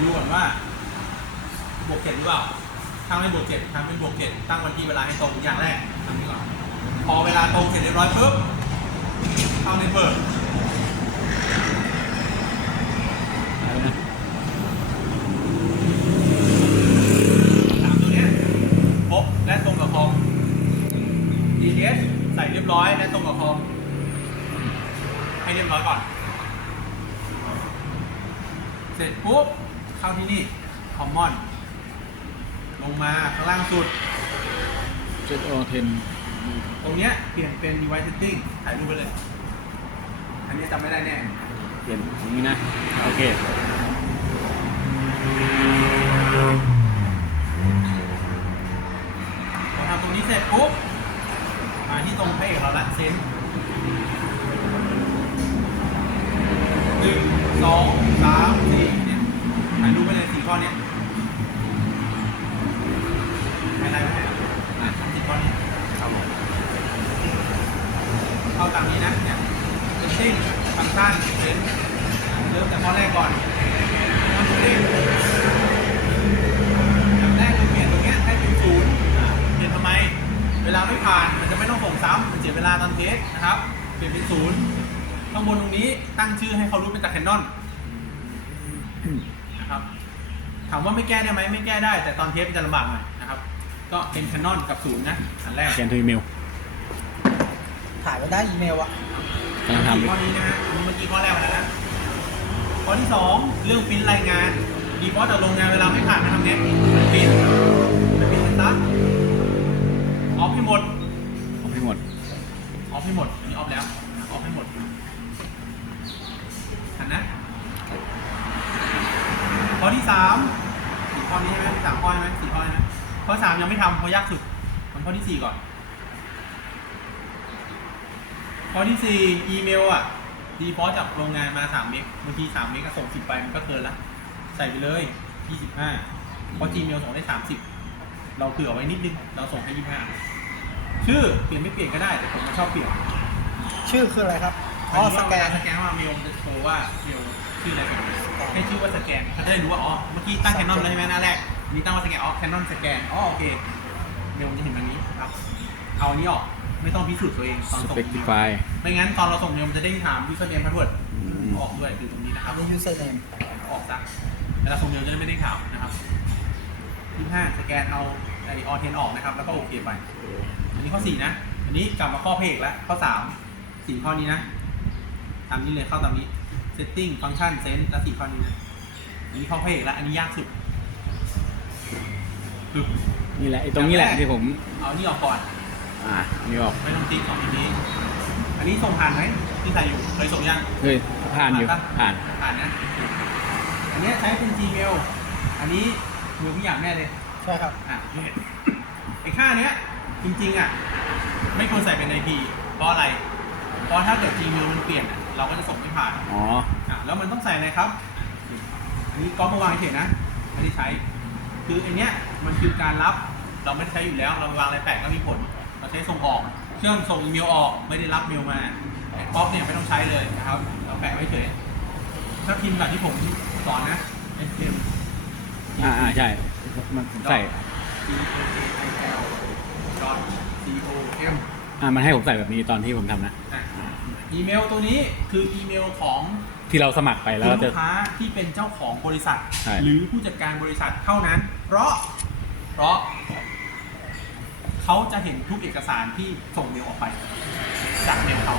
ดูก่อนว่า บวกเจ็ดหรือเปล่าถ้าไม่บวกเจ็ดทำเป็นบวกเจ็ดตั้งวันที่เวลาให้ตรงอย่างแรกทำนี้ก่อนพอเวลาตรงเสร็จเรียบร้อยปุ๊บเข้าในเปิดสามตัวเนี้ยครบและตรงกับคอม DTS ใส่เรียบร้อยและตรงกับคอมให้เรียบร้อยก่อน เสร็จปุ๊บ เข้าที่นี่ Common ลงมาข้างล่างสุดเจ็ดโอเทนตรงเนี้ยเปลี่ยนเป็น device setting ถ่ายรูปไปเลย อันนี้จำไม่ได้แน่ เปลี่ยนอย่างนี้นะ โอเค พอทำตรงนี้เสร็จปุ๊บมาที่ตรงพระเอกเราละเซนหนึ่งสองสามสี่เนี่ย ถ่ายรูปไปเลยสี่ข้อเนี้ยไฮไลท์ไว้ไหนอะอะทำสี่ข้อนี้ครับผมเข้าตามนี้นะเนี่ยเซนติ้งฟังก์ชันเซนเริ่มแต่ข้อแรกก่อนทำติ้งอย่างแรกเราเปลี่ยนตรงเนี้ยให้เป็นศูนย์เปลี่ยนทำไม เวลาไม่ผ่านมันจะไม่ต้องส่งซ้ำมันเสียเวลาตอนเทสนะครับ เปลี่ยนเป็นศูนย์ข้างบนตรงนี้ตั้งชื่อให้เขารู้เป็นจากแคนนอนนะครับ ถามว่าไม่แก้ได้ไหมไม่แก้ได้ แต่ตอนเทสมันจะลำบากหน่อยนะครับ ก็เป็นแคนนอนกับศูนย์นะอันแรกเขียนทูอีเมลถ่ายไว้ได้อีเมลอะกำลังทำอยู่ข้อนี้นะฮะอันนี้เมื่อกี้ข้อแรกมาแล้วนะข้อที่สองเรื่องปริ้นรายงานดีพอจากโรงงานเวลาไม่ผ่านมาทำไงปริ้นปริ้นซะออฟให้หมด เอาให้หมด ออฟให้หมดอันนี้ออฟแล้วออฟให้หมดหันนะ ข้อที่สามสี่ข้อนี้ใช่ไหมสามข้อใช่ไหมสี่ข้อใช่ไหมข้อสามยังไม่ทำเพราะยากสุดทำข้อที่สี่ก่อน ข้อที่สี่อีเมลอะดีพอจากโรงงานมาสามเมกบางทีสามเมกก็ส่งสิบไปมันก็เกินละใส่ไปเลยยี่สิบห้าเพราะ Gmail ส่งได้สามสิบเราเผื่อไว้นิดนึง เราส่งให้ยี่ห้าชื่อเปลี่ยนไม่เปลี่ยนก็ได้แต่ผมชอบเปลี่ยนชื่อคืออะไรครับอ๋อสแกนสแกนว่าเมลมันจะโชว์ว่าเมลชื่ออะไรกันให้ชื่อว่าสแกนเขาจะได้รู้ว่าอ๋อเมื่อกี้ตั้งแคนนอนแล้วใช่ไหมหน้าแรกอันนี้ตั้งว่าสแกนอ๋อแคนนอนสแกนอ๋อโอเคเมลมันจะเห็นแบบนี้ครับ เอาอันนี้ออก ไม่ต้องพิสูจน์ตัวเองตอนสส่งเปอีกเมติลฟายไม่งั้นตอนเราส่งเมลมันจะได้ถาม username password อืมออกด้วยคือตรงนี้นะครับอันนี้ username ออกซะเวลาส่งเมลจะได้ไม่ได้ถามนะครับที่ห้าสแกนเอาไอออเทนออกนะครับ แล้วก็โอเคไป อันนี้ข้อสี่นะ อันนี้กลับมาข้อเพลกแล้วข้อสามสี่ข้อนี้นะตามนี้เลยเข้าตามนี้ setting function sense และสี่ข้อนี้นะ อันนี้ข้อเพลกแล้ว อันนี้ยากสุดคือนี่แหละไอ้ตรงนี้แหละที่ผมเอานี่ออกก่อน อ่าอันนี่ออกไม่ต้องติ๊กของอันนี้ อันนี้ส่งผ่านไหมที่ใส่อยู่เคยส่งยังเฮ้ยผ่านอยู่ผ่านปะผ่านผ่านนะ อันเนี้ยใช้เป็น Gmail อันนี้มือพี่อย่างแน่เลยใช่ครับอะนี่ไอ้ค่าเนี้ยจริงๆอะไม่ควรใส่เป็น IP เพราะอะไร เพราะถ้าเกิด Gmail มันเปลี่ยนอะเราก็จะส่งไม่ผ่านอ๋ออะแล้วมันต้องใส่อะไรครับอันนี้ก๊อปมาวางเฉยๆนะไม่ได้ใช้ คืออันเนี้ยมันคือการรับเราไม่ได้ใช้อยู่แล้วเราวางอะไรแปลกก็มีผล เราใช้ส่งออก เครื่องส่งอีเมลออกไม่ได้รับเมลมาแต่ก๊อปเนี่ยไม่ต้องใช้เลยนะครับ เราแปะไว้เฉย ถ้าพิมพ์แบบที่ผมสอนนะ SM อ่าอ่าใช่ มันผมใส่ C O A I L dot C O M อ่ามันให้ผมใส่แบบนี้ตอนที่ผมทำนะ อะอีเมลตัวนี้คืออีเมลของที่เราสมัครไปแล้วคุณเราจะ ลูกค้าที่เป็นเจ้าของบริษัท ใช่ หรือผู้จัดการบริษัทเท่านั้น เพราะเพราะ เขาจะเห็นทุกเอกสารที่ส่งเมลออกไป จากเมลเขา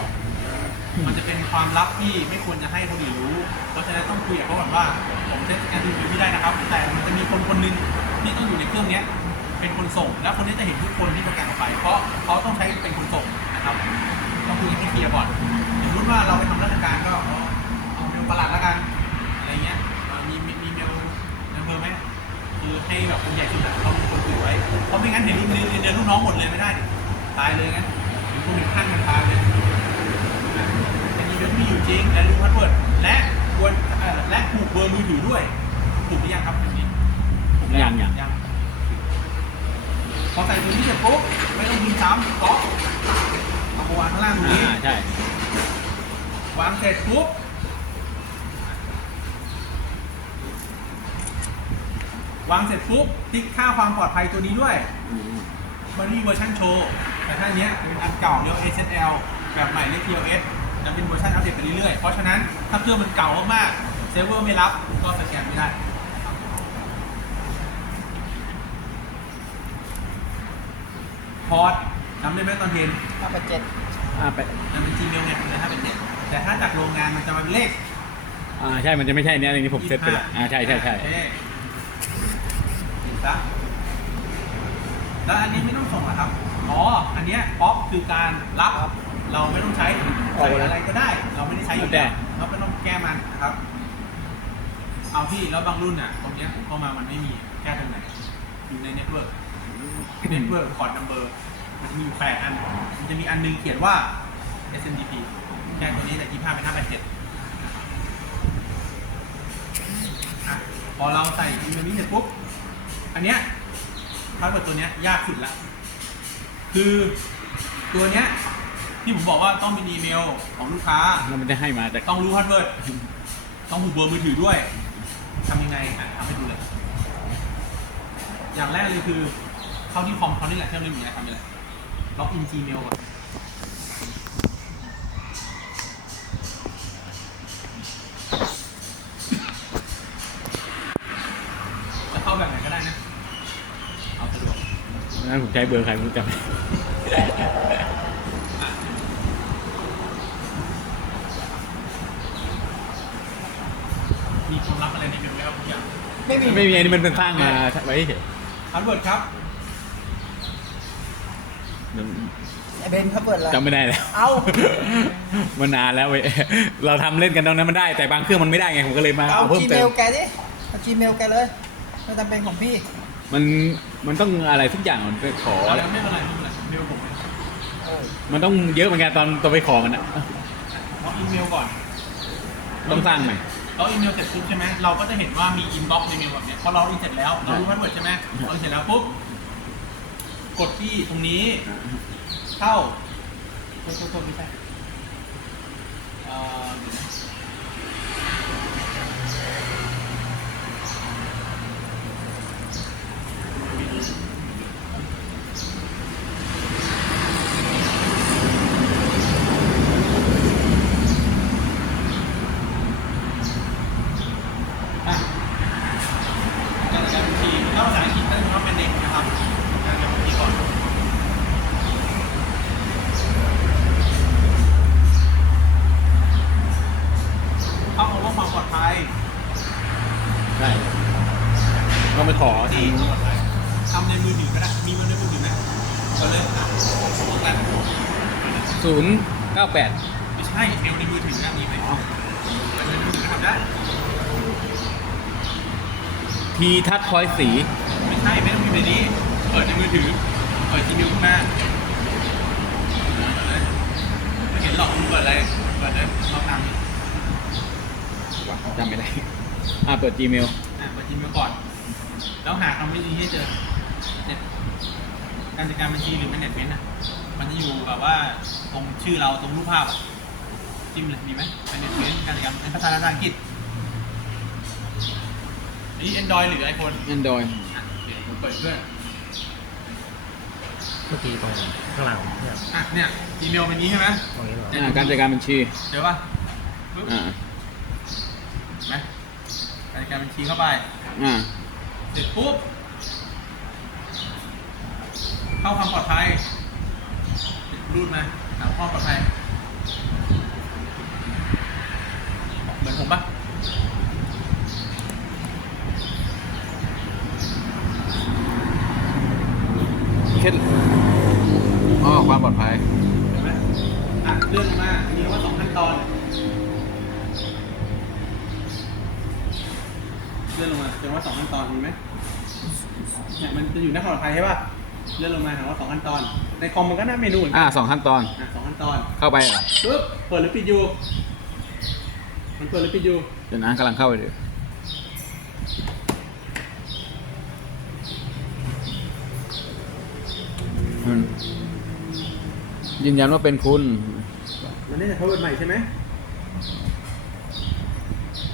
มันจะเป็นความลับที่ไม่ควรจะให้คนอื่นรู้ เพราะฉะนั้นต้องคุยกับเขาก่อนว่า ผมเซ็นแอนดูไม่ได้นะครับ แต่มันจะมีคนคนหนึงที่ต้องอยู่ในเครื่องเนี้ยเป็นคนส่ง แล้วคนนี้จะเห็นทุกคนที่ประกาศออกไป เพราะเขาต้องใช้เป็นคนส่งนะครับต้องคุยให้เคลียร์ก่อนสมมติว่าเราไปทำราชการก็เอาเมลประหลัดแล้วกัน อะไรเงี้ยเอ่อมีมีมีเมลอำเภอไหม คือให้แบบคนใหญ่สุดอะเขาเป็นคนถือไว้เพราะไม่งั้นเห็นเดือนเดือนเดือนลูกน้องหมดเลยไม่ได้ตายเลยงั้นหรือคนถึงขั้นกันตายเลยอะอันนี้เดี๋ยวมีอยู่จริงและรู้พาสเวิร์ดและควรเอ่อและผูกเบอร์มือถือด้วยถูกหรือยังครับอันนี้ถูกแล้วยังยัง ยังพอใส่ตัวนี้เสร็จปุ๊บไม่ต้องพิมพ์ซ้ำก๊อปเอามาวางข้างล่างตรงอ่านี้ใช่ วางเสร็จปุ๊บ วางเสร็จปุ๊บติ๊กค่าความปลอดภัยตัวนี้ด้วยมันมีเวอร์ชันโชว์แต่ถ้าอันเนี้ยเป็นอันเก่าเรียกว่า SSL แบบใหม่เรียก TLS จะเป็นเวอร์ชันอัปเดตไปเรื่อยๆ เพราะฉะนั้นถ้าเครื่องมันเก่ามากๆเซิร์ฟเวอร์ไม่รับก็สแกนไม่ได้พอร์ตจำได้ไหมตอนเทนห้าแปดเจ็ดอ่าไปมันเป็น Gmail ไงเลยถ้าเป็นเจ็ดแต่ถ้าจากโรงงานมันจะเป็นเลขอ่าใช่มันจะไม่ใช่เนี้ยอันนี้ผมเซตไปแล้วอ่าใช่ใช่ใช่โอเคปิด ซะแล้วอันนี้ไม่ต้องส่งเหรอครับ อ๋อ อันเนี้ยป๊อปคือการรับ เราไม่ต้องใช้ใส่อะไรก็ได้ เราไม่ได้ใช้อยู่แล้วเราไม่ต้องแก้มันนะครับ เอาพี่แล้วบางรุ่นอะตรงเนี้ยผมเข้ามามันไม่มีแก้ตรงไหน อยู่ในเน็ตเวิร์กเน็ตเวิร์กคอร์ดนัมเบอร์ มันมีอยู่แปดอัน มันจะมีอันหนึงเขียนว่า SNDP แก้ตัวนี้จาก25เป็น587อะพอเราใส่อีเมลนี้เสร็จปุ๊บ อันเนี้ยพาสเวิร์ดตัวเนี้ยยากสุดละ คือตัวเนี้ยที่ผมบอกว่าต้องเป็นอีเมลของลูกค้า แล้วมันจะให้มาจากต้องรู้พาสเวิร์ด ต้องหูเบอร์มือถือด้วย ทำยังไงอะทำให้ดูเลย อย่างแรกเลยคือ เข้าที่คอมเขานี่แหละที่เราเล่นอยู่เนี่ยทำยังไงล็อกอิน Gmail ก่อน จะเข้าแบบไหนก็ได้นะ เอาสะดวก นั้นผมใช้เบอร์ใครไม่รู้จำอะมีความลับอะไรในเมลไหมครับทุกอย่างไม่มีไม่มีอันนี้มันเป็นสร้างมาไว้เฉยพาสเวิร์ดครับไอเบนเขาเปิดอะไรจำไม่ได้แล้ว เอ้า มันนานแล้วเว้ย เราทำเล่นกันตรงนั้นมันได้ แต่บางเครื่องมันไม่ได้ไง ผมก็เลยมาเอาเอาเพิ่มจีเติเมมลแกดิเอาจีเมลแกเลยไม่จำเป็นของพี่ มันมันต้องอะไรทุกอย่างมันไปขออะไรไม่เป็นไรไม่เป็นไรเมลผมเนี่ยเออมันต้องเยอะเหมือนกันตอนตอนไปขอมันอะล็อกอีเมลก่อน ต้องสร้างใหม่ เราอีเมลเสร็จปุ๊บใช่ไหมเราก็จะเห็นว่ามีอินบ็อกซ์ในเมลแบบเนี้ยพอเราอินเสร็จแล้วเรารู้พาสเวิร์ดใช่ไหมเราอินเสร็จแล้วปุ๊บกดที่ตรงนี้เข้าโทษโทษโทษไม่ใช่เอ่อเดี๋ยวนะอะการจัดการบัญชีถ้าภาษาอังกฤษก็จะเป็นเด็กนะครับการจัดการบัญชีก่อน เข้าคำว่าความปลอดภัย ใช่ ต้องไปขอดีที่ความปลอดภัยทำในมือถือก็ได้ มีมันในมือถือไหมเอาเลยอะป้องกันศูนย์เก้าแปดไม่ใช่เมลในมือถือนะมีไหมในมือถือก็ทำได้ทีทัชพอยสีไม่ใช่ไม่ต้องมีในนี้ เปิดในมือถือ เปิดจีเมลขึ้นมาเปิดเลยไม่เห็นหรอกคุณเปิดอะไร เปิดเลยลองทำดิจำไม่ได้ อ่าเปิด Gmail อะเปิดจีเมลก่อน แล้วหาคำวิธีให้เจอเนี่ยการจัดการบัญชีหรือ management อะ มันจะอยู่แบบว่าตรงชื่อเราตรงรูปภาพอะจิ้มเลยมีไหม management การจัดการเป็นภาษาภาษาอังกฤษอันนี้ Android หรือ iPhone Android อะเดี๋ยวผมเปิดเพื่อนเมื่อกี้ตรงข้างหลังเนี่ยอะเนี่ยอีเมลเป็นนี้ใช่ไหมตรงนี้เหรออ่าการจัดการบัญชีเดี๋ยวป่ะปึ๊บอ่าเห็นไหมการจัดการบัญชีเข้าไป อ่าเส ร็จปุ๊บเข้าความปลอดภัยรูดมาหาความปลอดภัยเหมือนผมปะเคล็ดอ๋อความปลอดภัยเห็นไหมอะเลื่อนลงมามีคำว่าสองขั้นตอนเลื่อนลงมาเจอว่าสองขั้นตอนมีไหม เนี่ยมันจะอยู่หน้าความปลอดภัยใช่ป่ะเลื่อนลงมาหาว่าสองขั้นตอน ในคอมมันก็หน้าเมนูเหมือนกัอ่านสองขั้นตอนอะสองขั้นตอนเข้าไปเหรอปึ๊บเปิดหรือปิดอยู่ มันเปิดหรือปิดอยู่ เดี๋ยวนะกำลังเข้าไปดูอืมยืนยันว่าเป็นคุณมันได้แต่พาสเวิร์ดใหม่ใช่ไหม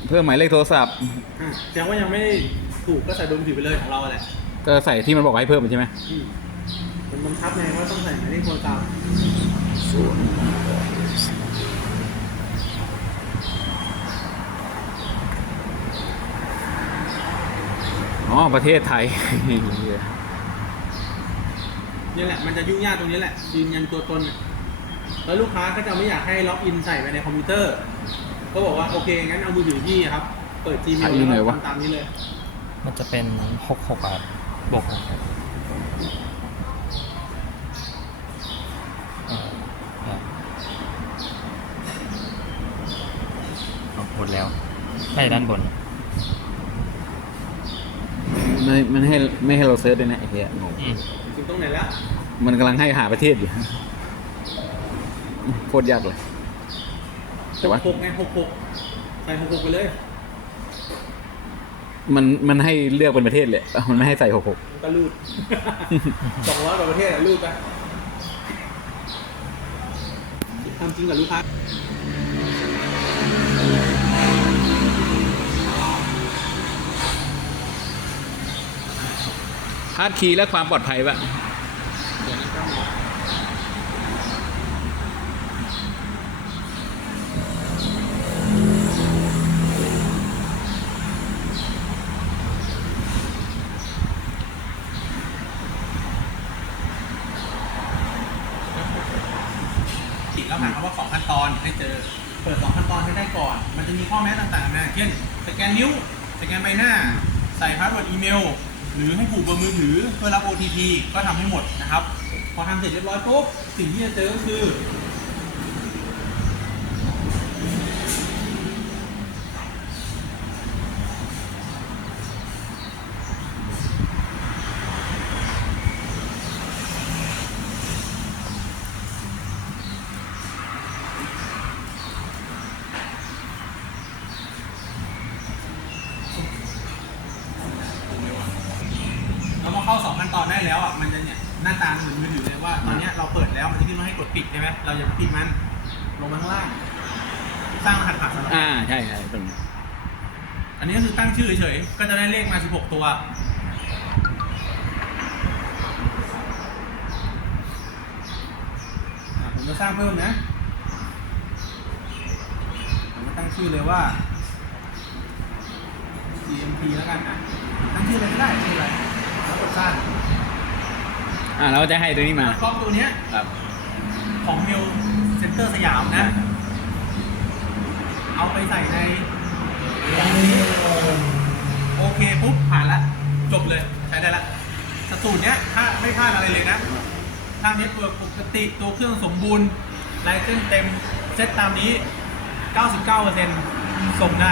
เพิ่มหมายเลขโทรศัพท์อะแสดงว่ายังไม่ได้ ถูกก็ใส่เบอร์มือถือไปเลยของเราแหละก็ใส่ที่มันบอกให้เพิ่มใช่ไหมอืมเป็นบังคับไงว่าต้องใส่หมายเลขโทรศัพท์อ๋อประเทศไทย นี่แหละ มันจะยุ่งยากตรงนี้แหละยืนยันตัวตนน่ะแล้วลูกค้าก็จะไม่อยากให้ล็อกอินใส่ไปในคอมพิวเตอร์ ก็บอกว่าโอเคงั้นเอามือถือพี่ครับ เปิด Gmail อะอยู่ไหนวะ ทำตามนี้เลย มันจะเป็นหกหกครับบวกหกหกอ่าอ่าเอาหมดแล้วใช่ด้านบนไม่มันให้ไม่ให้เราเซิร์ชด้วยนะไอ้เหี้ยงงอืมถึงตรงไหนแล้วมันกำลังให้หาประเทศอยู่โคตรยากเลย แต่ว่า หกไงหกหกใส่หกหกไปเลย มันมันให้เลือกเป็นประเทศเลย มันไม่ให้ใส่หกหกมันก็รูด สองร้อยกว่าประเทศอะรูดไปทำจริงกับลูกค้าพาดคีย์และความปลอดภัยปะ ติดแล้วหาคำว่าสองขั้นตอนให้เจอ เปิดสองขั้นตอนให้ได้ก่อน มันจะมีข้อแม้ต่างๆนะเช่นสแกนนิ้ว สแกนใบหน้า ใส่พาสเวิร์ดอีเมล หรือให้ผูกเบอร์มือถือเพื่อรับ OTP ก็ทำให้หมดนะครับ พอทำเสร็จเรียบร้อยปุ๊บสิ่งที่จะเจอก็คือ เรามาเข้าสองขั้นตอนได้แล้วอะ มันจะเนี่ยหน้าตาเหมือนมือถือเลยว่า ตอนเนี้ยเราเปิดแล้วมันจะขึ้นมาให้กด ปิดใช่ไหมเราอย่าไปปิดมัน ลงมาข้างล่าง สร้างรหัสผ่านสำหรับอ่าใช่ใช่ตรงนี้อันนี้ก็คือตั้งชื่อเฉยๆก็จะได้เลขมา 16 ตัว อะผมจะสร้างเพิ่มนะ ผมจะตั้งชื่อเลยว่า CMP แล้วกันนะตั้งชื่ออะไรก็ได้ชื่ออะไรแล้วกดสร้างอ่าเราจะให้ตัวนี้มา แล้วกล้องตัวเนี้ย ครับ ของเมลเซ็นเตอร์สยามนะ เอาไปใส่ในอย่างนี้โอเคปุ๊บผ่านละ จบเลยใช้ได้ละสตูดเนี้ยถ้าไม่พลาดอะไรเลยนะ ถ้าเน็ตเวิร์กปกติตัวเครื่องสมบูรณ์ไลเซนเต็มเซตตามนี้ 99%ส่งได้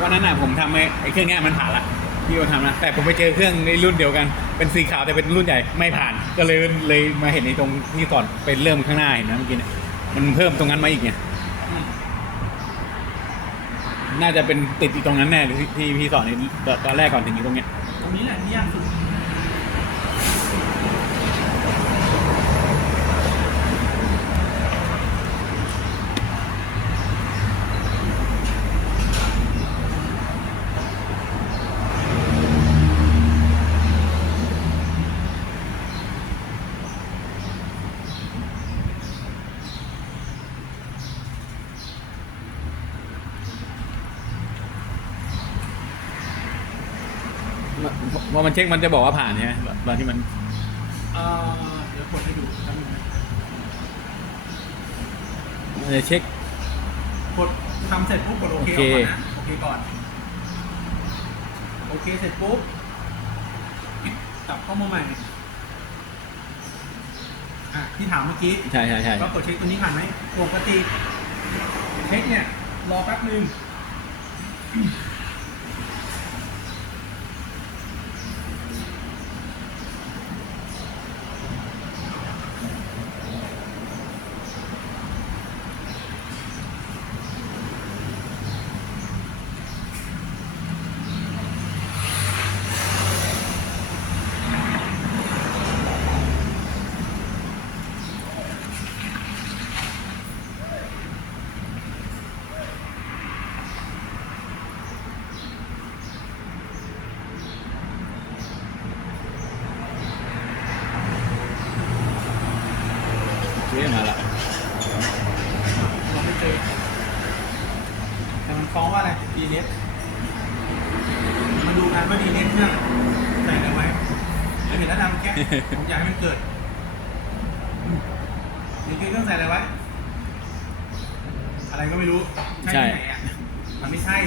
วันนั้นน่ะผมทำไอ้ไอ้เครื่องเนี้ยมันผ่านละ พี่มาทำนะแต่ผมไปเจอเครื่องในรุ่นเดียวกัน เป็นสีขาวแต่เป็นรุ่นใหญ่ไม่ผ่าน ก็เลยเลยมาเห็นในตรงที่ก่อนเป็นเริ่มข้างหน้าเห็นนะเมื่อกี้เนี่ยมันเพิ่มตรงนั้นมาอีกเนี่ยน่าจะเป็นติดอยู่ตรงนั้นแน่เลยที่ที่พี่สอนในตอนแรกก่อนถึงอยู่ตรงเนี้ยตรงนี้แหละที่ยากสุด ว่ามันเช็คมันจะบอกว่าผ่านใช่ไหมตอนที่มันเอ่อเดี๋ยวกดให้ดูแป๊บนึงนะมันจะเช็ค กดทำเสร็จปุ๊บกดโอเคโอเค ก่อนนะโอเคก่อนโอเคเสร็จปุ๊บกลับเข้ามาใหม่อะที่ถามเมื่อกี้ ใช่ใช่ใช่ว่ากดเช็คตัวนี้ผ่านไหมปกติเช็คเนี่ยรอแป๊บนึง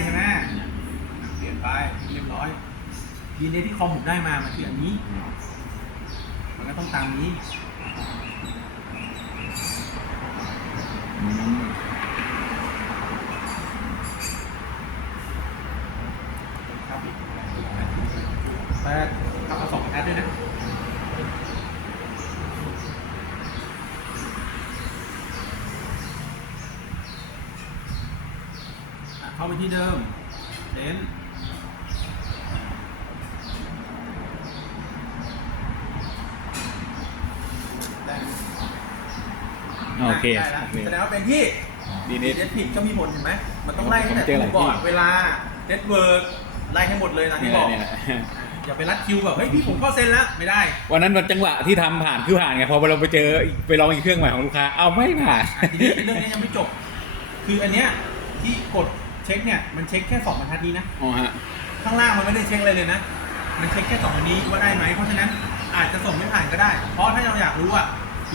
ใช่ไหมเปลี่ยนไปเรียบร้อยดีเนที่คอมผมได้มามันคืออันนี้ มันก็ต้องตามนี้ อืม ครับแต่ทำมาสองแอดด้วยนะ อะเข้าไปที่เดิมเดนได้ โอเคได้แล้วโอเค แสดงว่าเป็นที่ดีเนสเน็ตผิดก็มีผลเห็นไหมมันต้องไล่ตั้งแต่ผมเจอหลายบอร์ดที่เวลาเน็ตเวิร์กไล่ให้หมดเลยนะนี่ที่แหบละอกเนี่ยแหละอย่าไปรัดคิวแบบเฮ้ยพี่ผมเข้าเซ็นแล้วไม่ได้วันนั้นมันจังหวะที่ทำผ่านคือผ่านไงพอเราไปเจอไปลองอีกเครื่องใหม่ของลูกค้าเอาไม่ผ่านอะทีนี้เรื่องนี้ยังไม่จบ คืออันเนี้ยที่กดเช็คเนี่ยมันเช็คแค่สองบรรทัดนี้นะ อ๋อฮะข้างล่างมันไม่ได้เช็คอะไรเลยนะ มันเช็คแค่สองอันนี้ว่าได้ไหม เพราะฉะนั้นอาจจะส่งไม่ผ่านก็ได้ เพราะถ้าเราอยากรู้อะ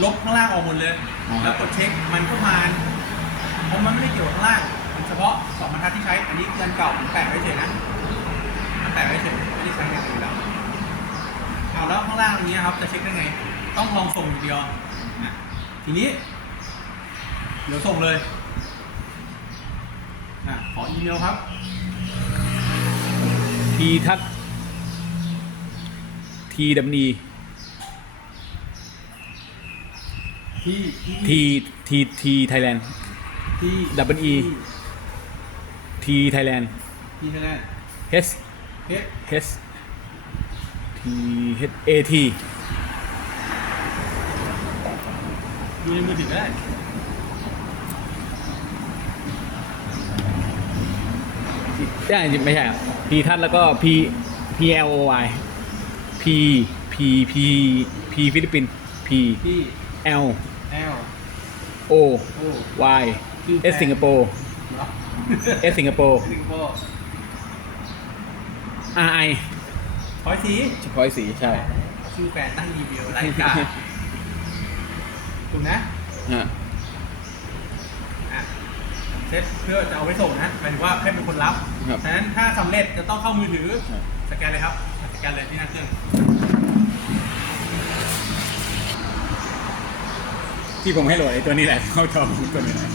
ลบข้างล่างออกหมดเลยอ๋อแล้วกดเช็คมันก็ผ่านเพราะมันไม่ได้เกี่ยวกับข้างล่างมันเฉพาะสองบรรทัดที่ใช้ อันนี้ยันเก่าผมแปะไว้เฉยนะมันแปะไว้เฉยไม่ได้ใช้งานอยู่แล้วเอาแล้วข้างล่างตรงนี้ครับจะเช็คได้ไง ต้องลองส่งอย่างเดียวนะทีนี้ เดี๋ยวส่งเลยอะขออีเมลครับทีทัศทีดัมนี ที่ทีทีทีไทยแลนด์ที่ Double E ทีไทยแลนด์ที่นั่นแหละ H เฮ้ย H T H A T ดูในมือถือก็ได้ได้จริงไม่ใช่พีทัศแล้วก็ P P L O Y P P P P ฟิลิปปินส์ P ที่ L L O O Y ชื่อ S สิงคโปร์เหรอ S สิงคโปร์ สิงคโปร์ R I พอยสีเฉพาะสีใช่ชื่อแฟนตั้งรีวิวรายการถูกนะ ฮะอะเซ็ตเพื่อจะเอาไว้ส่งนะหมายถึงว่าให้เป็นคนรับครับ ฉะนั้นถ้าสำเร็จจะต้องเข้ามือถือครับสแกนเลยครับ สแกนเลยที่หน้าเครื่อง ที่ผมให้โหลดไอ้ตัวนี้แหละเข้าจอตัวนี้แหละ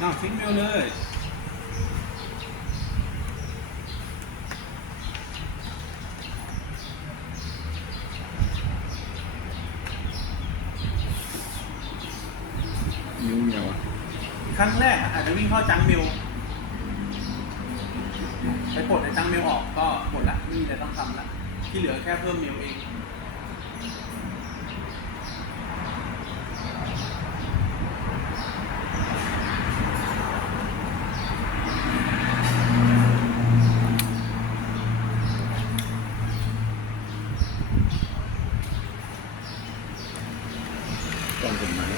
น้าฟิกเมลเลย นิ้วเนี่ยวะ ครั้งแรกอาจจะวิ่งเข้าจังเมลไปกดในจังเมลออกก็หมดละไม่มีอะไรต้องทำละที่เหลือแค่เพิ่มเมลเองกล่องจดหมาย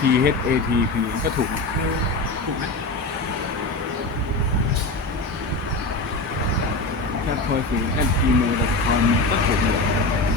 T H A T P ก็ถูกถูกไหมแค่โทรสี at gmail.com ก็ถูกหมด